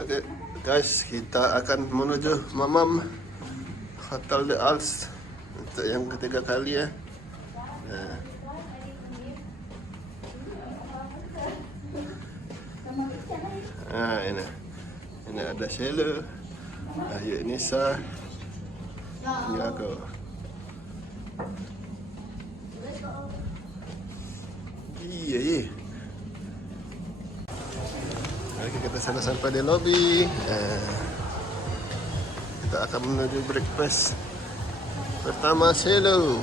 Oke, guys, kita akan menuju Mamam Hotel The Alps untuk yang ketiga kali ya. Ini ada Sheila, Ayu Nisa, ini aku. Iya. Oke, kita sudah sampai di lobi. Kita akan menuju breakfast. Pertama Sheila,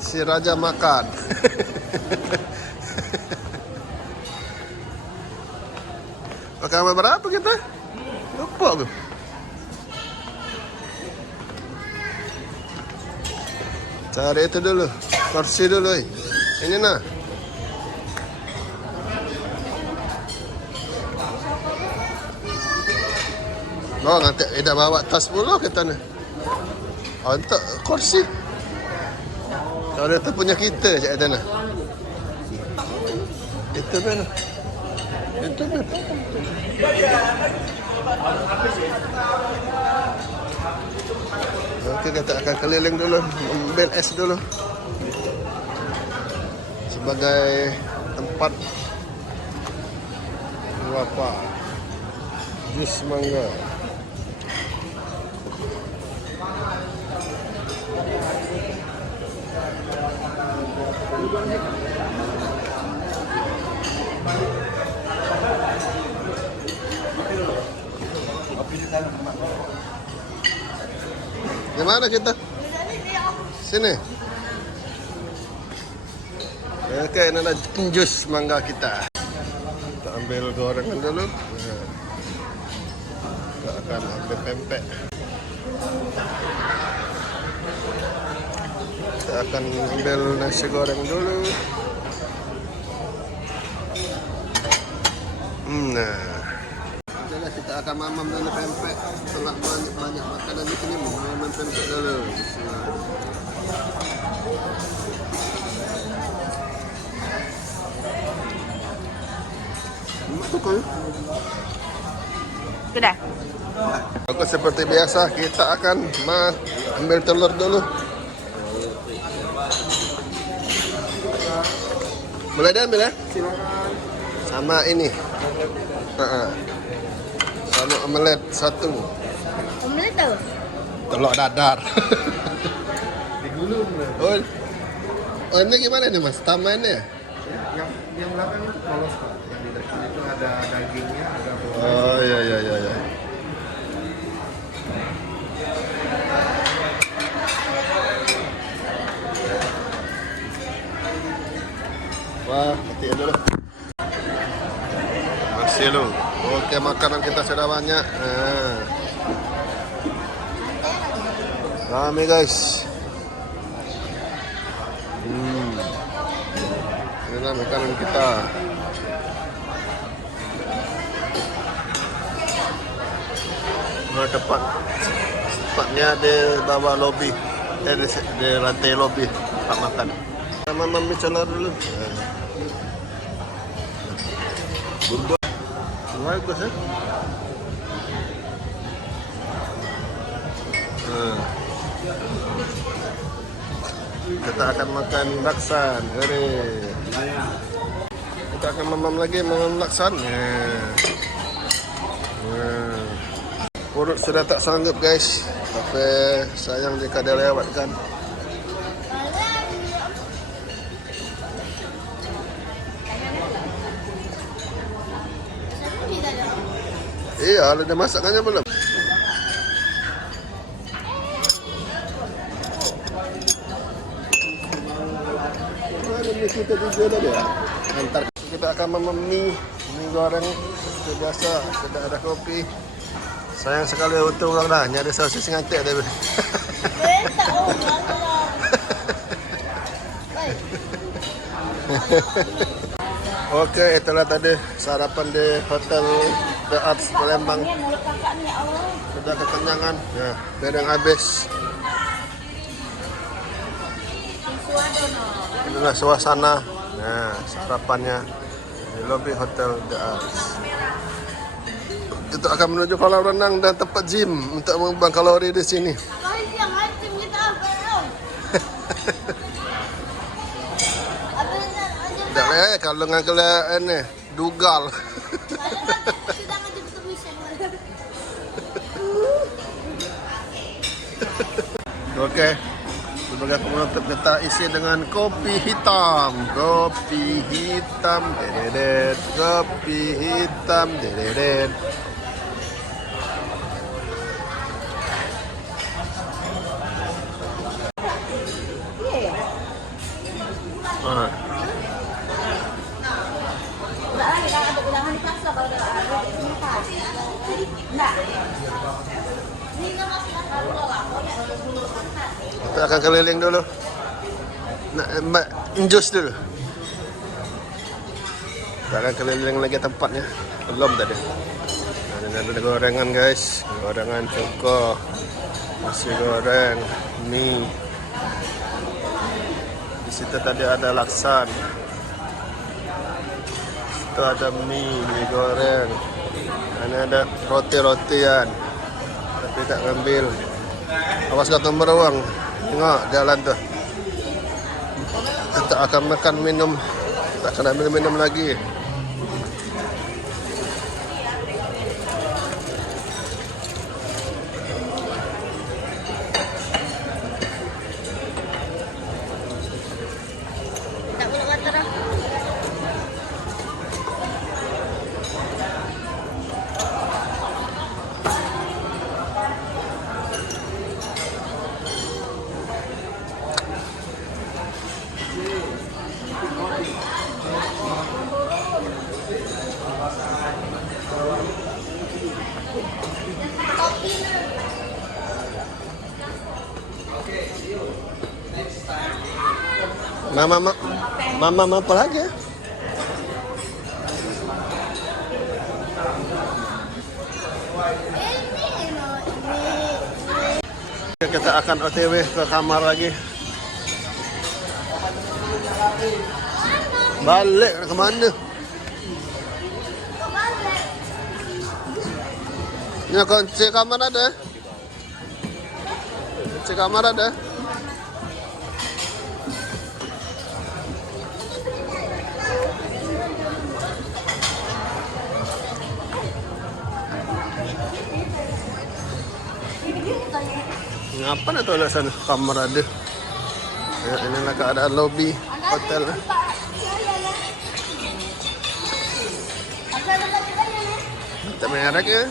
si raja makan. Kamar berapa kita? Lupa aku. Cari itu dulu, kursi dulu. Ini nah. Oh, nanti tidak bawa tas dulu kita nih. Oh, untuk kursi. Kalau itu punya kita, cak ada nah. Itu mana? Itu mana? Oke, kita akan keliling dulu, ambil es dulu sebagai tempat apa? Jus mangga. Gimana kita? Sini. Oke, ini adalah jus mangga kita. Kita ambil gorengan dulu. Kita akan ambil pempek. Kita akan ambil nasi goreng dulu. Nah, kita akan mamam dulu pempek. Setelah banyak makanan di sini, mamam pempek dulu. Sudah. Oke, seperti biasa kita akan ambil telur dulu. Boleh diambil ya? Sama ini. Sama omelet satu. Omelet tahu? Telur dadar. Digulung. Oh, ini gimana nih Mas? Tambahannya ya? Yang belakang itu polos Pak. Yang di depan itu ada dagingnya, ada bawang. Oh iya. Wah, matiin dulu. Masih lu. Oke, makanan kita sudah banyak. Rame guys. Inilah makanan kita. Nah, tepatnya di bawah lobi, di lantai lobi tempat makan. Mama bicara dulu. Bumbu. Bagus ya. Kita akan makan laksan. Kita akan mamam lagi, mamam laksan. Perut sudah tak sanggup guys, tapi sayang jika dilewatkan. Iya, ada masakannya belum? Ini kita juga tadi ya. Ntar kita akan mie goreng seperti biasa. Sudah ada kopi. Sayang sekali untuk ulang dah. Nyari sosis ngantek deh. Oke, itulah tadi sarapan di Hotel The Alps Palembang. Sudah kekenyangan. Ya, bedeng habis. Inilah suasana. Nah, sarapannya di lobi Hotel The Alps. Kita akan menuju kolam renang dan tempat gym untuk membuang kalori di sini. Guys, yang macam kita apa? Dah lah kalau dengan kalian ni dugal. Sudah ngajak tulisan. Okey. Sebagai penutup kita isi dengan kopi hitam. Kopi hitam, dedet. Kopi hitam, dedet. Ah. Enggak lah, kita ada ulangan di pasar kalau udah ada ini kan. Enggak. Ini enggak masuk kalau lah. Kita akan keliling dulu. Nak jus dulu. Kita akan keliling lagi tempatnya. Belum tadi. Ada gorengan guys. Gorengan cuko. Nasi goreng. Mie. Di situ tadi ada laksan. Itu ada mie goreng. Ini ada roti-rotian. Tapi tak ngambil. Awas kata beruang. Tengok jalan tu. Kita akan makan minum. Kita akan ambil minum lagi. Tak boleh kata dah. Mama apa lagi ya? Kita akan OTW ke kamar lagi. Balik ke mana? Ini kunci kamar ada? Kunci kamar ada? Ngapa nak tolak sana kamar ada? Ya, inilah keadaan lobi hotel. Tak merah ke?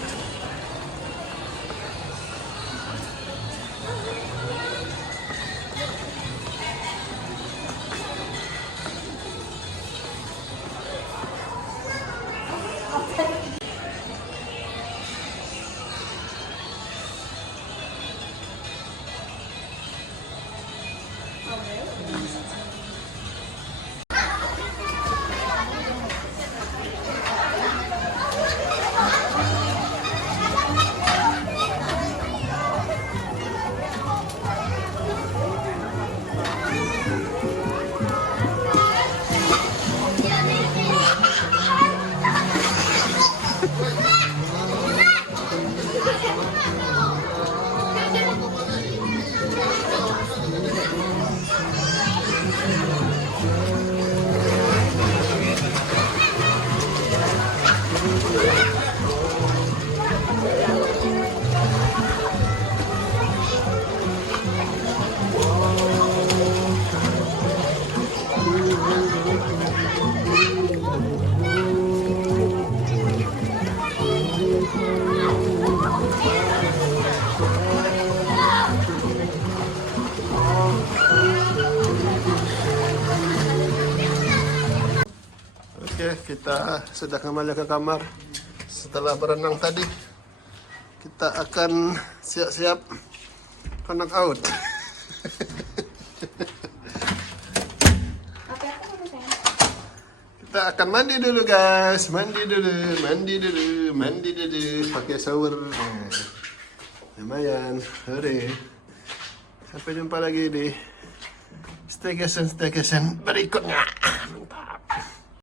Okey, kita sudah kembali ke kamar. Setelah berenang tadi, kita akan siap-siap knock out. Kita akan mandi dulu guys, mandi dulu, pakai shower. Lumayan, hore. Sampai jumpa lagi di staycation berikutnya.